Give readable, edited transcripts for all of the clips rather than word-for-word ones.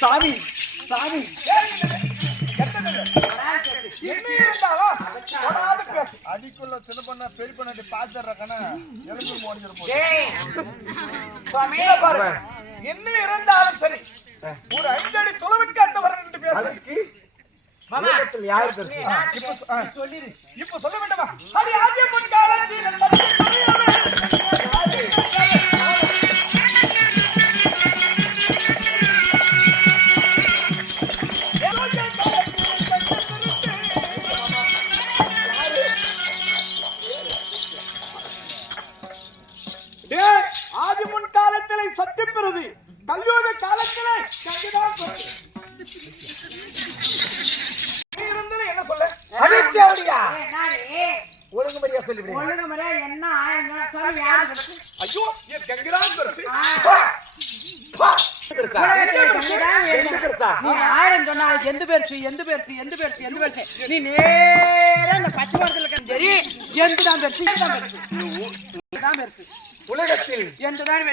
சாமி சாமி அடிக்குள்ள சின்ன பண்ண பெரிய பண்ணி பாத்துறக்கன பாரு என்ன இருந்தாலும் சரி ஒரு 5 அடி தொலைவுக்கு அந்த வரணும் பேசுறதுக்கு யாரு சொல்லிரு இப்ப சொல்ல வேண்டாமா அது ஆதிய பொன் காலத்தில் ஆதிமுன் காலத்திலே சத்தியம் பெறுது கல்யோக காலத்திலே என்ன சொல்ல ஒழுங்கு மரியா சொல்லி ஒழுங்கு மரியா என்ன ஐயோ கங்கிரான் பெருசு நீ நேரா இந்த பச்சை மரத்துல சரி எந்துதான் பெருசு உலகத்தில் எந்துதான்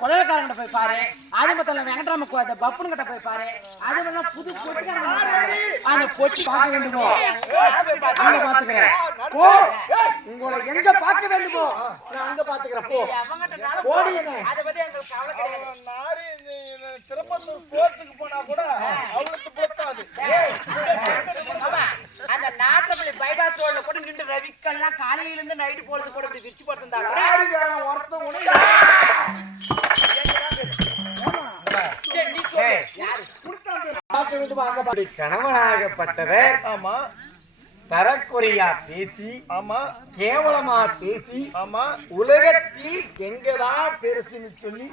கொலைக்காரங்கிட்ட போய் பாரு அது மொத்தம் வெங்கட்ராம பப்புனு கிட்ட போய் பாரு அது மட்டும் புது பொட்டி அந்த பொட்டி பார்க்க வேண்டுமோ பாத்துக்கிறேன் உங்களை எங்க பார்க்க வேண்டுமோ நான் அங்க பாத்துக்கிறேன் திருப்பத்தூர் கோர்ட்டுக்கு போனா கூட அவளுக்கு பொத்தாது அந்த நாட்டப்பள்ளி பைபாஸ் ரோட்ல கூட நின்று ரவிக்கெல்லாம் காலையில இருந்து நைட்டு போறது கூட இப்படி விரிச்சு போட்டிருந்தா கணவனாகப்பட்டவர் ஆமா தரக்குறையா பேசி ஆமா கேவலமா பேசி ஆமா உலகத்தில் எங்கதான் பெருசுன்னு சொல்லி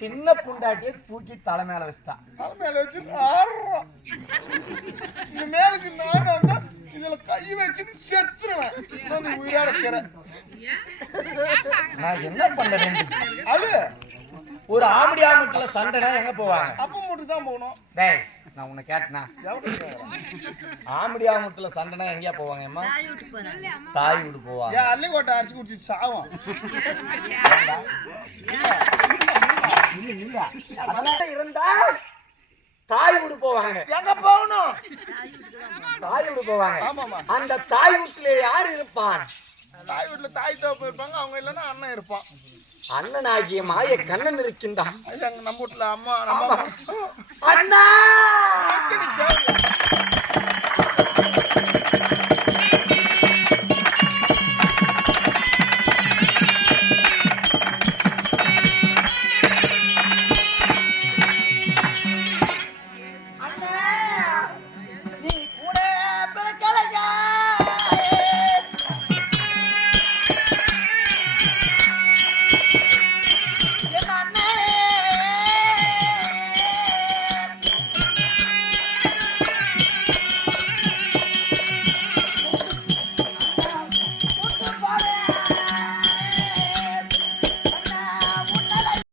சின்ன புண்டாட்டிய தூக்கி தலை மேல வச்சுட்டான் தலை மேல வச்சு இந்த மேலுக்கு நாடு இதுல கை வச்சு செத்துருவேன் உயிரோட இருக்கிறேன் நான் என்ன பண்றேன் அது ஒரு ஆம்படி ஆம்பட்டுல சண்டைனா எங்க போவாங்க அப்ப மட்டும் தான் போகணும் டேய் நான் உன்னை கேட்டனா ஆம்படி ஆம்பட்டுல சண்டைனா எங்கயா போவாங்க அம்மா தாய் வீடு போவாங்க ஏன் அள்ளிக்கோட்டை அரிசி குடிச்சு சாவும் அதெல்லாம் இருந்தா தாய் வீடு போவாங்க எங்க போகணும் தாய் வீடு போவாங்க அந்த தாய் வீட்டுல யாரு இருப்பான் தாய் வீட்டுல தாய் தோப்பு இருப்பாங்க அவங்க இல்லைன்னா அண்ணன் இருப்பான் அண்ணன் ஆகிய மாய கண்ணன் இருக்கின்றான் நம்ம வீட்டுல அம்மா அண்ணா